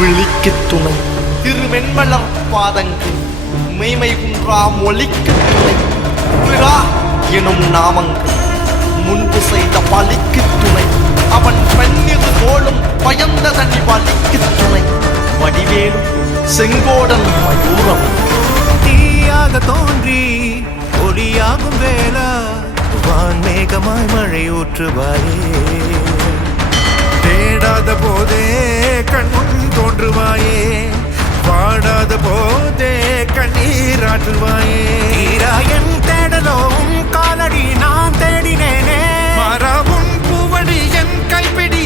விழிக்கு துணை திருவெண்மலர் பாதங்கள் மெய்மை குன்றா மொழிக்கு துணை விழா எனும் நாமங்கள் முன்பு செய்த பலிக்கு துணை அவன் பெண்ணிரு தோளும் பயந்த தனி பலிக்கு துணை வடிவேலும் செங்கோடன் மயூரம் தீயாக தோன்றி ஒளியாகும் வேளா வான்மேகமாய் மழை ஊற்றுவாயே தேடாத போதே கண்முன் தோன்றுவாயே வாடாத போதே கண்ணீராற்றுவாயே என் தேடலோம் காலடி நான் தேடினேனே மாறாவும் பூவடி என் கைப்பிடி